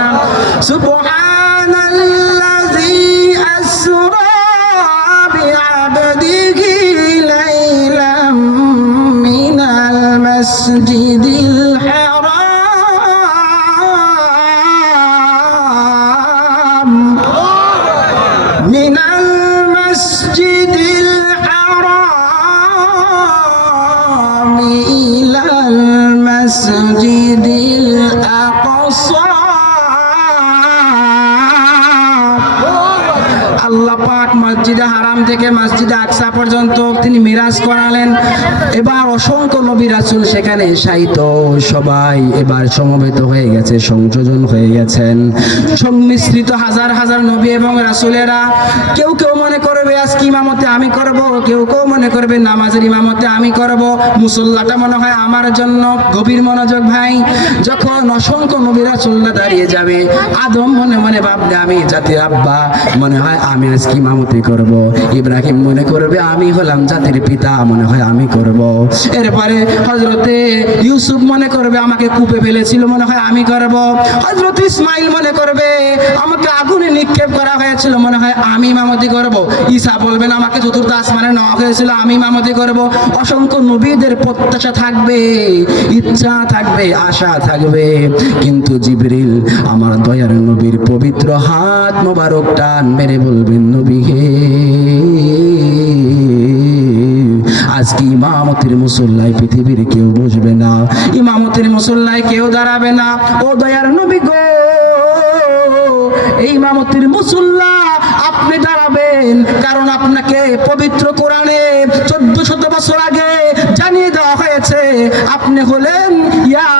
না সুবহানাল্লাযী তিনি মিরাজ করালেন এবার অসংখ্য নবী রাসূল সেখানে সবাই এবার সমবেত হয়ে গেছে, সংযোজন হয়ে গেছেন। সংমিশ্রিত হাজার হাজার নবী এবং রাসূলেরা, কেউ কেউ মনে করবে, আজকে ইমামতে আমি করব, কেউ কেউ মনে করবে, নামাজের ইমামতে আমি করব। মুসল্লাটা মনে হয় আমার জন্য গভীর মনোযোগ ভাই। যখন অসংখ্য নবী রাসূলরা দাঁড়িয়ে যাবে, আদম মনে মনে ভাববে, আমি জাতির আব্বা। মনে হয় আমি আজকে ইমামতি করব। ইব্রাহিম মনে করবে, আমি হলাম জাতির পিতা। মনে হয় আমি করব। এরপরে হজরতে ইউসুফ মনে করবে, আমাকে কূপে ফেলেছিল মনে হয়, আমি করব। হজরত ইসমাইল মনে করবে, আমাকে আগুনে নিক্ষেপ করা হয়েছিল মনে হয়, আমি মামতি করব। ঈসা বলবেন, আমাকে চতুর্থ আসমানে নেওয়া হয়েছিল, আমি ইমামতি করব। অসংখ্য নবীদের প্রত্যাশা থাকবে, ইচ্ছা থাকবে, আশা থাকবে। কিন্তু জিবরিল, আমার দয়ার নবীর পবিত্র হাত মোবারক টান মেরে বলবেন, নবী হে। আজকে ইমামতির মুসল্লায় পৃথিবীর কেউ বুঝবে না। ইমামতির মুসল্লায় কেউ দাঁড়াবে না। ও দয়ার নবী গো, এই ইমামতির মুসল্লা আপনি দাঁড়াবেন, কারণ আপনাকে পবিত্র কোরআনে চোদ্দ শত বছর আগে জানিয়ে দেওয়া হয়েছে, আপনি হলেন ইয়া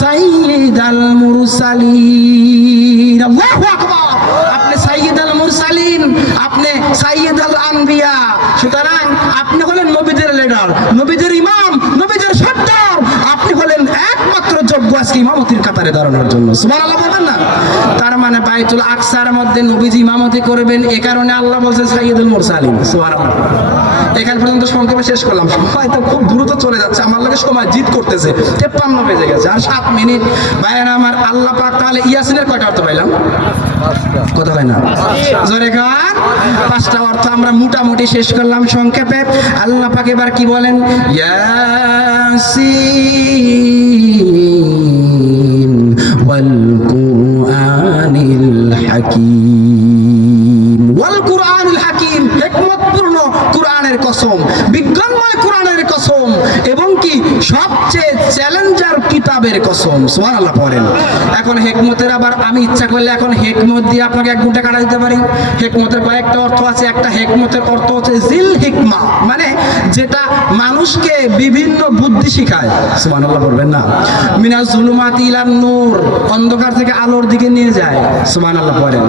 সাইয়্যিদ আল মুরসালিন। আল্লাহু আকবার। আপনি সাইয়্যিদ আল মুরসালিন, আপনি সাইয়্যিদ আল আনবিয়া সুতরাং আপনি হলেন নবীদের ইমাম, নবীদের সর্দার আপনি হলেন একমাত্র যোগ্য আজকে ইমামতির কাতারে দাঁড়ানোর জন্য। আল্লাহ বলবেন না? তার মানে বাইতুল আকসার মধ্যে নবীজি ইমামতি করবেন, এ কারণে আল্লাহ বলছে সাইয়্যিদুল মুরসালিন। সুবহানাল্লাহ। এখান পর্যন্ত সংক্ষেপে শেষ করলাম। সময় তো খুব দ্রুত চলে যাচ্ছে, আমার লাগে সময় জিত করতেছে। তেপ্পান্ন বেজে গেছে, আর সাত মিনিট। ভাইয়েরা আমার আল্লাহ পাক তাহলে ইয়াসিনের কয়টা অর্থ পাইলাম? কথা হয় না। জোরে গান পাঁচটা অর্থ আমরা মোটামুটি শেষ করলাম সংক্ষেপে। আল্লাহ পাক এবার কি বলেন? ইয়াসিন ওয়াল কুরআনিল হাকীম। ওয়াল কুরআনিল হাকীম কুরআনের কসম, বিজ্ঞানময় কুরআনের কসম, এবং কি সবচেয়ে চ্যালেঞ্জার কিতাবের কসম। সুবহানাল্লাহ পড়েন। এখন হেকমতের আবার আমি ইচ্ছা করলে এখন হেকমত দিয়ে আপনাকে এক ঘণ্টা কাটা দিতে পারি। হেকমতের কয়েকটা অর্থ আছে। একটা হেকমতের অর্থ হচ্ছে জিল হিকমা। মানে যেটা মানুষকে বিভিন্ন বুদ্ধি শিখায়। সুবহানাল্লাহ বলবেন না? মিনাল জুলুমাত ইলান নূর। অন্ধকার থেকে আলোর দিকে নিয়ে যায়। সুবহানাল্লাহ পড়েন।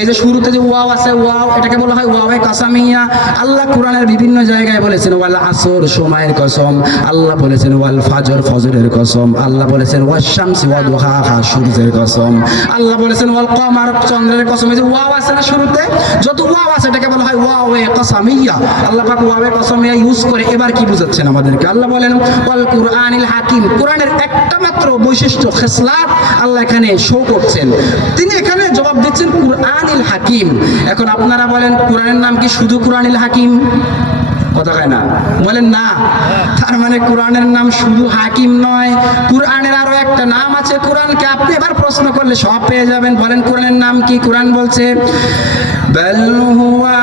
এই যে শুরুতে যে ওয়াও আছে, ওয়াও এটাকে বলা হয় ওয়াওয়ে কাসামিয়া। আল্লাহ কোরআনের বিভিন্ন জায়গায় বলেছেন, ওয়াল আসর সময়ের কসম। আল্লাহ বলেছেন, ওয়াল ফাজর ফজরের কসম। আল্লাহ বলেছেন ওয়াশ শামসি ওয়া দুহাহা সূর্যের কসম। আল্লাহ বলেছেন, ওয়াল কমার চন্দ্রের কসম। এই যে ওয়াও আছে না শুরুতে? যত ওয়াও আছে, এটাকে বলা হয় ওয়াওয়ে কাসামিয়া। আল্লাহ পাক ওয়াওয়ে কাসামিয়া ইউজ করে এবার কি বুঝাচ্ছেন আমাদেরকে? আল্লাহ বলেন, ওয়াল কুরআনিল হাকিম। কোরআনের একটা মাত্র বৈশিষ্ট্য, খেসলাত আল্লাহ এখানে শো করছেন। তিনি এখানে জবাব দিচ্ছেন, কুরআনিল হাকিম। এখন আপনারা বলেন, কোরআনের নাম কি শুধু কোরআনিল হাকিম? কথা কয় না? বলেন না। তার মানে কোরআনের নাম শুধু হাকিম নয়, কোরআনের আরও একটা নাম আছে কোরআনকে আপনি এবার প্রশ্ন করলে সব পেয়ে যাবেন। বলেন কোরআনের নাম কি? কোরআন বলছে হুয়া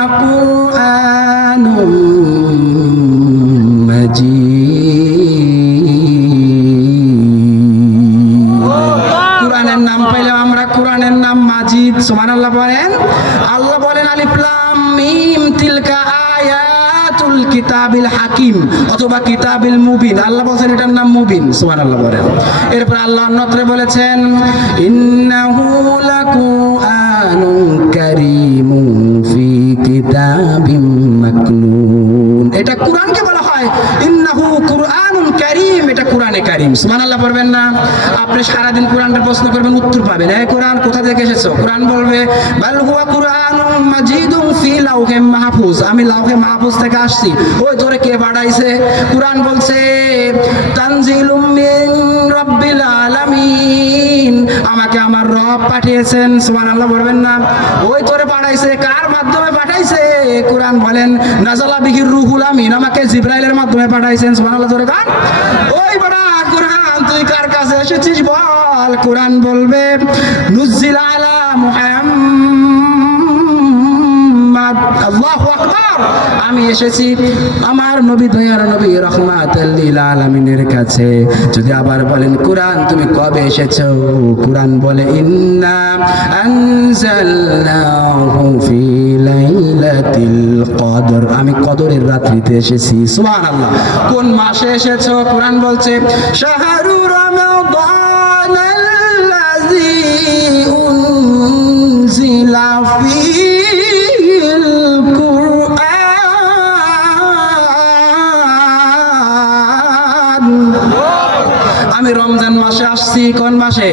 কোরআনের নাম পাইলাম আমরা কোরআনের নাম মাজিদ, সুবহানাল্লাহ বলেন। কিতাবিল হাকিম অথবা কিতাবিল মুবিন। আল্লাহ বলছেন এটার নাম মুবিন, সুবহানাল্লাহ বলেন। এরপর আল্লাহ অন্যত্রে বলেছেন, ইন্নাহু লাকুরআনুন কারীমুন ফি কিতাবিম মাকনুন। এটা কোরআনকে বলা হয়, ইন্নাহু কোরআনে কারীম। সুবহানাল্লাহ পড়বেন না? আপনি সারাদিন কোরআনটা প্রশ্ন করবেন, উত্তর পাবেন। এই কোরআন কোথা থেকে এসেছ? কোরআন বলবে, বাল হুয়া কুরআন মাজিদুম ফি মাহফুজ। আমি মাহফুজ থেকে আসছি। ওই কে পাঠাইছে কোরআন বলছে, তানজিলুম মিন রাব্বিল আলামিন। আমাকে আমার রব পাঠিয়েছেন। বলবেন না? ওই তোরে পাঠাইছে কার মাধ্যমে পাঠাইছে? কোরআন বলেন, নাজালা বিহির রুহুল আমিন। আমাকে জিব্রাইলের মাধ্যমে পাঠাইছেন। সুবহানাল্লাহ জোরে গান। ওই তুই কার কাছে এসেছিস বল? কোরআন বলবে নুজিল আলা মুহাম্মাদ। আল্লাহু আকবার। আমি এসেছি আমার নবী দয়ার নবী রহমাতুল লিল আলামিনের কাছে। যদি আবার বলেন, কোরআন, তুমি কবে এসেছ? কোরআন বলে কদর। আমি কদরের রাত্রিতে এসেছি। সুবহানাল্লাহ। কোন মাসে এসেছ? কোরআন বলছে, শাহরু রমাদান ফীহিল আসছি কোন মাসে?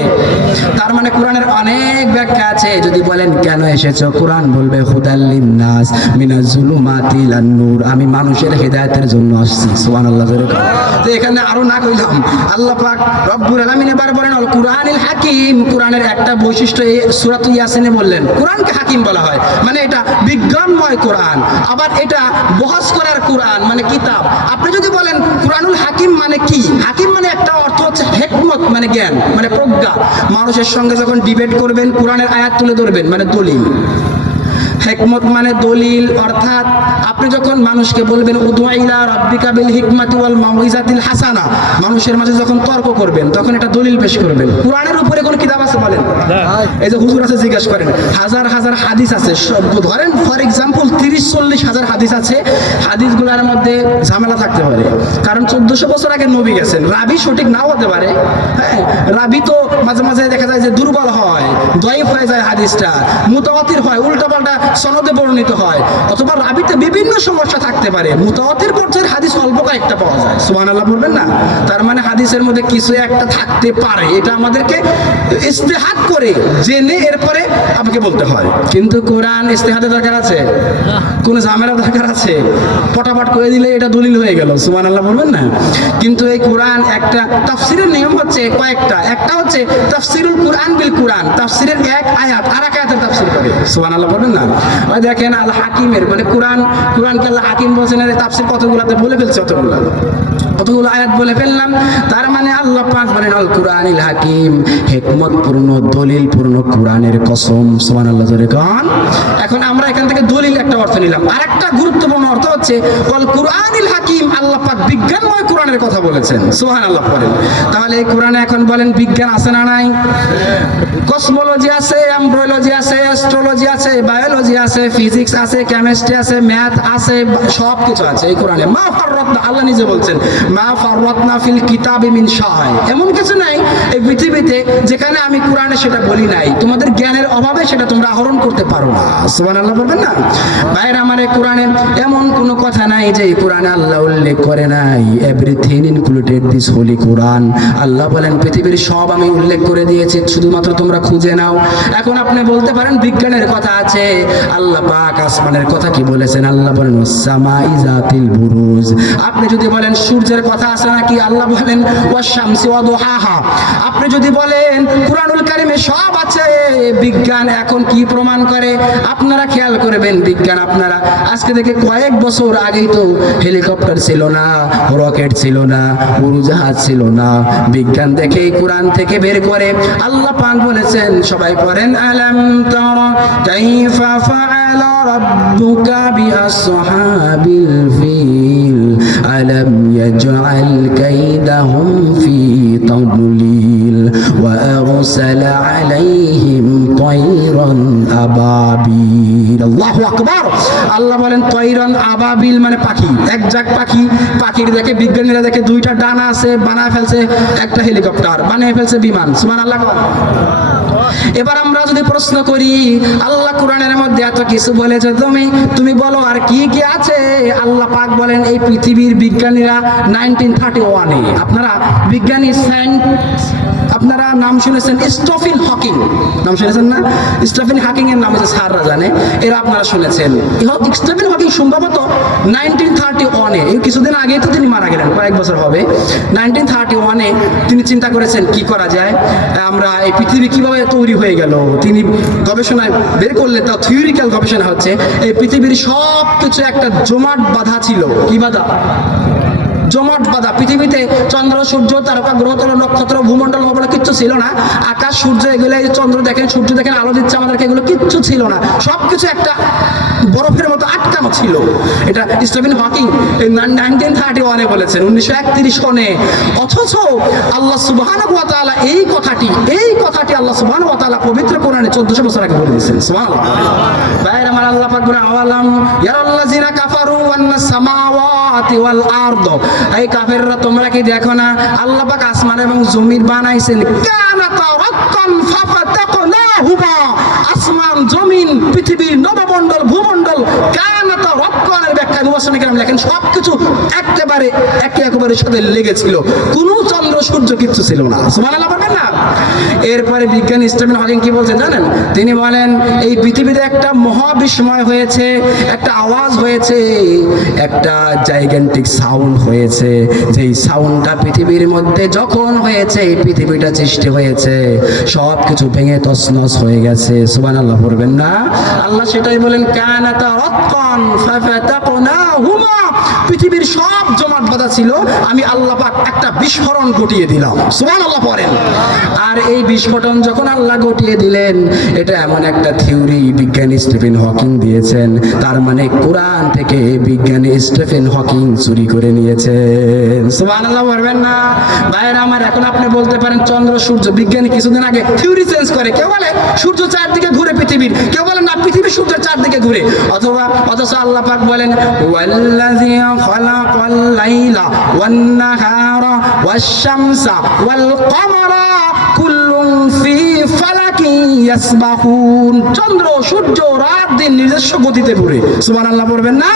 তার মানে কোরআনের অনেক ব্যাখ্যা আছে। যদি বলেন, কেন এসেছ? কোরআন বলবে হুদাল্লিন নাস ইলান নূর। আমি মানুষের হেদায়েতের জন্য আসছি। সুবহানাল্লাহ, জোরে। তো এখানে আরও না কইলাম, আল্লাহ পাক রব্বুল আলামিন এবার বলেন আল কুরআনিল হাকিম। কোরআনের একটা বৈশিষ্ট্য এই সূরাত ইয়াসিনে বললেন। কোরআনকে হাকিম বলা হয়। মানে এটা বিজ্ঞানময় কোরআন। আবার এটা বহস করার কোরআন মানে কিতাব। আপনি যদি বলেন, কোরআনুল হাকিম মানে কি? হাকিম মানে একটা অর্থ হচ্ছে হেকমত মানে জ্ঞান মানে প্রজ্ঞা। মানুষের সঙ্গে যখন ডিবেট করবেন, কোরআনের আয়াত তুলে ধরবেন মানে দলিল। হেকমত মানে দলিল, অর্থাৎ আপনি যখন মানুষকে বলবেন হাসানা, মানুষের মাঝে যখন তর্ক করবেন, তখন এটা দলিল পেশ করবেন। কোরআনের উপরে কোন কিতাব আছে বলেন? এই যে হুজুর আছে জিজ্ঞেস করেন হাজার হাজার হাদিস আছে। ধরেন ফর এক্সাম্পল তিরিশ চল্লিশ হাজার হাদিস আছে। হাদিসগুলোর মধ্যে ঝামেলা থাকতে পারে। কারণ চোদ্দশো বছর আগে নবী গেছেন। রাবি সঠিক নাও হতে পারে। হ্যাঁ রাবি তো মাঝে মাঝে দেখা যায় যে দুর্বল হয় দয়ফ হয়ে যায় হাদিসটা মুতাওয়াতির হয় উল্টাপাল্টা সনদে বর্ণিত হয় অথবা রাবিতে বিভিন্ন সমস্যা থাকতে পারে। মুতাওয়াতির পর্যায়ের হাদিস অল্প কয়েকটা পাওয়া যায়। সুবহানাল্লাহ বলবেন না? তার মানে হাদিসের মধ্যে কিছু একটা থাকতে পারে। এটা আমাদেরকে ইস্তেহাদ করে জেনে এরপরে আমাকে বলতে হয়। কিন্তু কোরআন ইস্তেহাদের দরকার আছে। কোন ঝামেলা দরকার আছে। পটাপট করে দিলে এটা দলিল হয়ে গেল। সুবহানাল্লাহ বলবেন না? কিন্তু এই কোরআন একটা তাফসিরের নিয়ম হচ্ছে কয়েকটা। একটা হচ্ছে তাফসিরুল কোরআন বিল কোরআন। তাফসিরের এক আয়াত আর এক আয়াতের তাফসির করে। সুবহানাল্লাহ বলবেন না? ওই দেখেন আল হাকিমের মানে কোরআন, কোরআনকে আল্লাহ হাকিম বলছেন তাফসির কতগুলাতে বলে ফেলছে অতগুলো? কতগুলো আয়াত বলে ফেললাম, তার মানে আল্লাহ পাক বলেন আল কোরআনিল হাকিম হিকমত পূর্ণ দলিল পূর্ণ কোরআনের কসম, সুবহানাল্লাহ, জোরে কান। এখন আমরা এখান থেকে দলিল একটা অর্থ নিলাম। আরেকটা গুরুত্বপূর্ণ অর্থ হচ্ছে আল কোরআনিল হাকিম আল্লাহ পাক বিজ্ঞানময় কোরআনের কথা বলেছেন। সুবহানাল্লাহ বলেন তাহলে এই কোরআনে এখন বলেন, বিজ্ঞান আছে না নাই? কসমোলজি আছে এমব্রোলজি আছে অ্যাস্ট্রোলজি আছে বায়োলজি আছে ফিজিক্স আছে কেমিস্ট্রি আছে ম্যাথ আছে সব কিছু আছে এই কোরআনে। মা ফাররাতনা আল্লাহ নিজে বলছেন আল্লাহ বলেন, পৃথিবীর সব আমি উল্লেখ করে দিয়েছি, শুধুমাত্র তোমরা খুঁজে নাও। এখন আপনি বলতে পারেন, বিজ্ঞানের কথা আছে। আল্লাহ পাক আসমানের কথা কি বলেছেন? আল্লাহ বলেন বুরুজ। আপনি যদি বলেন, সূর্যের কথা আছে নাকি? আল্লাহ বলেন আপনি যদি বলেন, কুরআনুল কারিমে সব আছে, বিজ্ঞান এখন কি প্রমাণ করে? আপনারা খেয়াল করবেন, বিজ্ঞান আপনারা আজকে থেকে কয়েক বছর আগেই তো হেলিকপ্টার ছিল না, রকেট ছিল না, উড়োজাহাজ ছিল না। বিজ্ঞান দেখেই কোরআন থেকে বের করে। আল্লাহ পান বলেছেন, সবাই পড়েন, আলাম তারা কাইফা ফাআলা রাব্বুকা বিআসহাবিল ফিল ইয়াজআল কাইদাহুম ফি তাদলিল ওয়া আরসালা আলাইহিম তায়রান আবাবিল আল্লাহু আকবার। আল্লাহ বলেন, তৈরন আবাবিল মানে পাখি। এক জাক পাখি, পাখির দেখে, বিজ্ঞানীরা দেখে দুইটা ডানা আছে, বানায় ফেলছে একটা হেলিকপ্টার, বানিয়ে ফেলছে বিমান। সুমান আল্লাহ এবার যদি প্রশ্ন করি, আল্লাহ কোরআনের মধ্যে এত কিছু বলেছে তুমি তুমি বলো আর কি কি আছে? আল্লাহ পাক বলেন এই পৃথিবীর বিজ্ঞানীরা নাইনটিন থার্টি ওয়ানে আপনারা বিজ্ঞানী সায়েন্স আপনারা নাম শুনেছেন স্টফিন হকিং। নাম শুনেছেন না? স্টফিন হকিং এর নাম হচ্ছে স্যাররা জানে। এরা আপনারা শুনেছেন। স্টফিন হকিং সম্ভবত নাইনটিন থার্টি ওয়ানে কিছুদিন আগেই তো তিনি মারা গেলেন, কয়েক বছর হবে। নাইনটিন থার্টি ওয়ানে তিনি চিন্তা করেছেন, কি করা যায়? আমরা এই পৃথিবী কীভাবে তৈরি হয়ে গেল? তিনি গবেষণায় বের করলেন তা থিওরিক্যাল গবেষণা হচ্ছে, এই পৃথিবীর সব কিছু একটা জমাট বাঁধা ছিল। কি বাধা? জমাট বাঁধা। পৃথিবীতে চন্দ্র, সূর্য, তারকা, গ্রহ, তারা, নক্ষত্র, ভূমণ্ডল, মহবলা কিচ্ছু ছিল না। আকাশ, সূর্য, এগুলো চন্দ্র দেখেন, সূর্য দেখেন, আলো দিচ্ছে আমাদেরকে, এগুলো কিচ্ছু ছিল না। সব কিছু একটা বরফের মতো আটকানো ছিল। এটা স্টিভেন হকিং নাইনটিন থার্টি ওয়ানে বলেছেন, উনিশশো একত্রিশ সনে অথচ আল্লাহ সুবহান এই কথাটি এই কথাটি আল্লাহ সুবহান পবিত্র কোরআনে চোদ্দশো বছর আগে বলে দিয়েছেন। সুবহান বাইরে আমার আল্লাহ পাক আওয়ালাম ইয়ারাল্লাযিনা কাফারু আন্নাস এই কাফেররা তোমরা কি দেখো না? আল্লাহ আসমান এবং জমিন বানাইছেন। কানাতা রাক্কান ফাফাতাকনাহুমা আসমান, জমিন, পৃথিবীর নবমণ্ডল, ভূমণ্ডল কানাতা রক্কনের ব্যাখ্যা মুবাসসির কেরাম লেখেন, সবকিছু একেবারে, একে একেবারে সাথে লেগেছিল। কোনো চন্দ্র, সূর্য কিচ্ছু ছিল না। সুবহানাল্লাহ বলবেন না? এরপরে বিজ্ঞানী স্টিফেন হকিং কি বলছেন জানেন? তিনি বলেন, এই পৃথিবীতে একটা মহাবিস্ময় হয়েছে, একটা আওয়াজ হয়েছে, একটা জাইগ্যান্টিক সাউন্ড হয়েছে। যেই সাউন্ডটা পৃথিবীর মধ্যে যখন হয়েছে, এই পৃথিবীটা সৃষ্টি হয়েছে। সব কিছু ভেঙে তছনছ হয়ে গেছে সুবান আল্লাহ পড়বেন না। আল্লাহ সেটাই বলেন কানাতা রত্কন ফাফাতাকনাহুমা পৃথিবীর সব জমাট বাঁধা ছিল, আমি আল্লাহ পাক একটা বিস্ফোরণ ঘটিয়ে দিলাম। সুবান আল্লাহ পড়েন। আর এই বিস্ফোরণ যখন আল্লাহ ঘটিয়ে দিলেন, এটা এমন একটা থিওরি বিজ্ঞানী স্টিফেন হকিং দিয়েছেন। তার মানে কোরআন থেকে বিজ্ঞানী স্টিফেন হকিং চুরি করে নিয়েছেন। সুবান আল্লাহ পড়বেন না। ভাইয়েরা আমার, এখন আপনি বলতে পারেন চন্দ্র, সূর্য। বিজ্ঞানী কিছুদিন আগে থিওরি চেঞ্জ করে, কেউ বলে সূর্য চারদিকে ঘুরে পৃথিবীর, কেউ বলে না পৃথিবী সূর্যের চারদিকে ঘুরে। অথবা, অথচ আল্লাহ পাক বলেন ওয়াল্লাযী খালাকাল الليل والنهار والشمس والقمر كل في فلك يسبحون. চন্দ্র, সূর্য রাত দিন নিজস্ব গতিতে ঘুরে। সুবহানাল্লাহ পড়বেন না?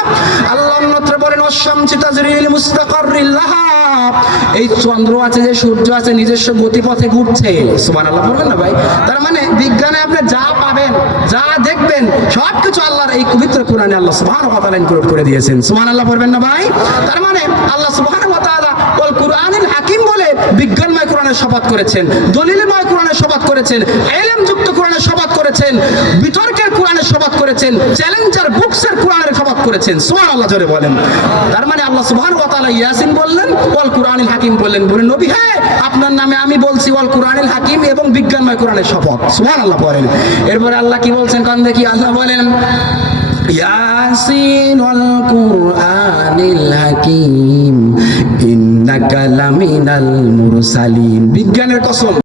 আল্লাহ অন্যত্র বলেন অশামসি তাজরিল মুস্তাকাররিল লাহা। এই চন্দ্র আছে যে সূর্য আছে নিজস্ব গতিপথে ঘুরছে। সুমান আল্লাহ বলবেন না ভাই? তার মানে বিজ্ঞানে আপনি যা পাবেন, যা দেখবেন সব কিছু আল্লাহর এই পবিত্র কোরআনে আল্লাহ সুবাহ করে দিয়েছেন। সুমান আল্লাহ বলবেন না ভাই? তার মানে আল্লাহ সুবাহ ওয়া তাআলা ওয়াল কুরআনিল হাকিম বলে বিজ্ঞানময় কোরআনের শপথ করেছেন, দলিলময় কোরআনের শপথ করেছেন ইলম যুক্ত কোরআনের শপথ করেছেন, বিতর্কের কোরআনের শপথ করেছেন, চ্যালেঞ্জার বুকসের কোরআনের শপথ করেছেন। সুবহানাল্লাহ, জোরে বলেন। তার মানে আল্লাহ সুবহানাহু ওয়া তাআলা ইয়াসিন বললেন, ওয়াল কুরআনিল হাকিম বললেন। বলেন নবী হ্যাঁ আপনার নামে আমি বলছি ওয়াল কুরআনিল হাকিম এবং বিজ্ঞানময় কোরআনের শপথ। সুবহানাল্লাহ, বলেন। এরপরে আল্লাহ কি বলছেন কান দেখি? আল্লাহ বলেন ইয়াসিন ওয়াল কুরআনিল হাকিম ইন্নাকা লামিনাল মুরসালিন। বিজ্ঞানের কসম।